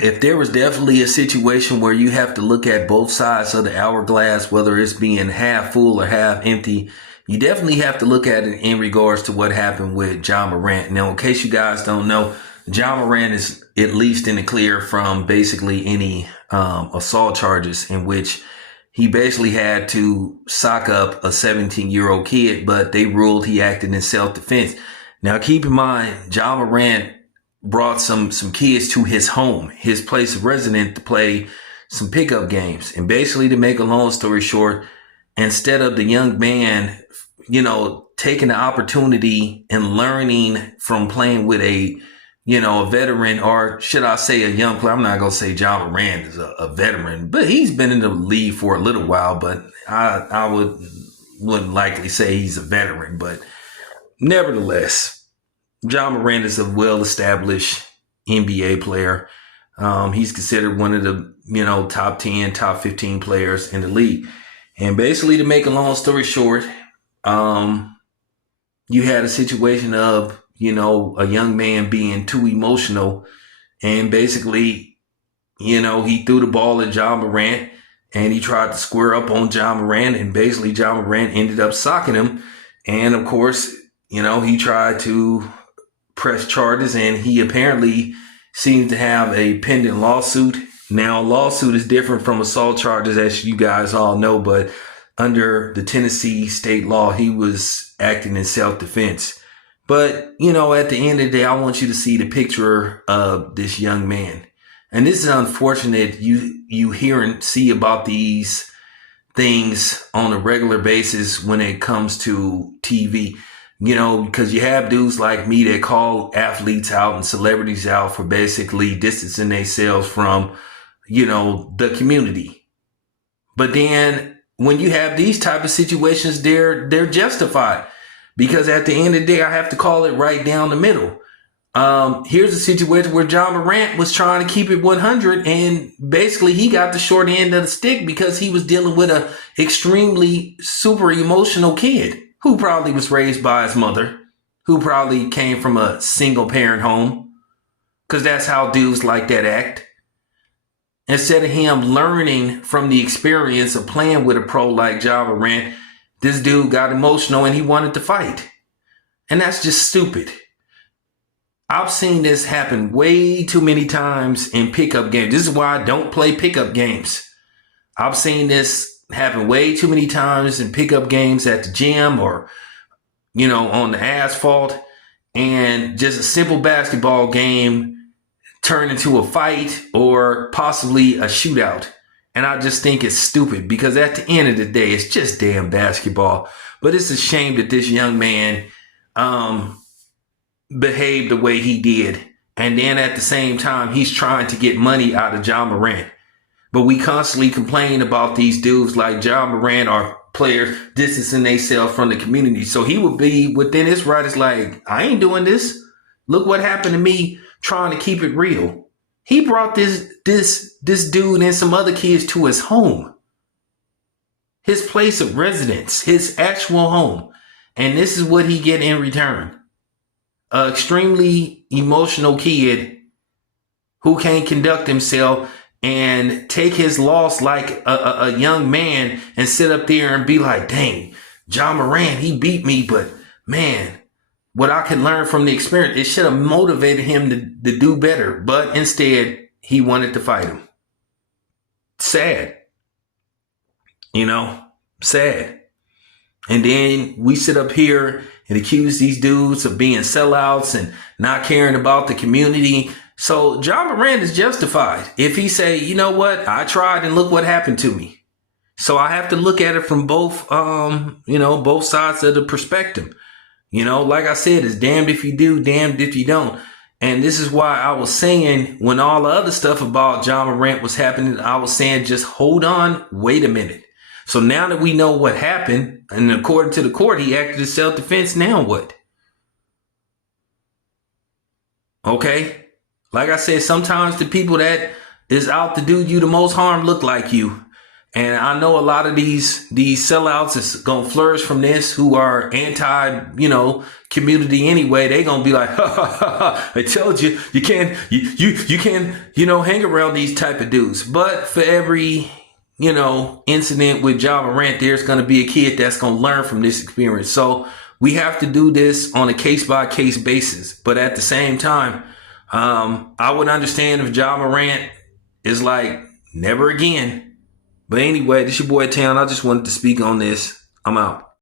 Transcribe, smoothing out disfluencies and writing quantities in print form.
if there was definitely a situation where you have to look at both sides of the hourglass, whether it's being half full or half empty, you definitely have to look at it in regards to what happened with Ja Morant. Now, in case you guys don't know, Ja Morant is at least in the clear from basically any assault charges in which he basically had to sock up a 17-year-old kid, but they ruled he acted in self-defense. Now, keep in mind, Ja Morant brought some kids to his home, his place of residence, to play some pickup games. And basically, to make a long story short, instead of the young man, taking the opportunity and learning from playing with a veteran, or should I say a young player? I'm not going to say Ja Morant is a veteran, but he's been in the league for a little while, but I wouldn't likely say he's a veteran, but nevertheless, Ja Morant is a well-established NBA player. He's considered one of the, top 10, top 15 players in the league. And basically, to make a long story short, you had a situation of, a young man being too emotional, and basically, he threw the ball at Ja Morant, and he tried to square up on Ja Morant, and basically Ja Morant ended up socking him. And of course, he tried to press charges, and he apparently seems to have a pending lawsuit. Now, a lawsuit is different from assault charges, as you guys all know, but under the Tennessee state law, he was acting in self-defense. But, at the end of the day, I want you to see the picture of this young man. And this is unfortunate. You hear and see about these things on a regular basis when it comes to TV. Because you have dudes like me that call athletes out and celebrities out for basically distancing themselves from, the community. But then when you have these type of situations, they're justified, because at the end of the day, I have to call it right down the middle. Here's a situation where Ja Morant was trying to keep it 100, and basically he got the short end of the stick because he was dealing with a extremely super emotional kid who probably was raised by his mother, who probably came from a single parent home, because that's how dudes like that act. Instead of him learning from the experience of playing with a pro like Ja Morant, this dude got emotional and he wanted to fight. And that's just stupid. I've seen this happen way too many times in pickup games. This is why I don't play pickup games. I've seen this happen way too many times in pickup games at the gym or, on the asphalt, and just a simple basketball game turn into a fight or possibly a shootout. And I just think it's stupid, because at the end of the day, it's just damn basketball. But it's a shame that this young man behaved the way he did. And then at the same time, he's trying to get money out of Ja Morant. But we constantly complain about these dudes like Ja Morant or players distancing themselves from the community. So he would be within his right. It's like, I ain't doing this. Look what happened to me trying to keep it real. He brought this dude and some other kids to his home, his place of residence, his actual home. And this is what he get in return. An extremely emotional kid who can't conduct himself and take his loss like a young man and sit up there and be like, dang, Ja Morant, he beat me, but man, what I can learn from the experience, it should have motivated him to do better. But instead, he wanted to fight him. Sad. Sad. And then we sit up here and accuse these dudes of being sellouts and not caring about the community. So Ja Morant is justified if he say, you know what, I tried and look what happened to me. So I have to look at it from both, both sides of the perspective. Like I said, it's damned if you do, damned if you don't. And this is why I was saying, when all the other stuff about Ja Morant was happening, I was saying, just hold on, wait a minute. So now that we know what happened, and according to the court, he acted in self-defense, now what? Okay? Like I said, sometimes the people that is out to do you the most harm look like you. And I know a lot of these sellouts is gonna flourish from this, who are anti, community anyway. They gonna be like, ha ha ha ha, I told you, you can't, you can't, hang around these type of dudes. But for every, incident with Ja Morant, there's gonna be a kid that's gonna learn from this experience. So we have to do this on a case by case basis. But at the same time, I would understand if Ja Morant is like, never again. But anyway, this your boy Town. I just wanted to speak on this. I'm out.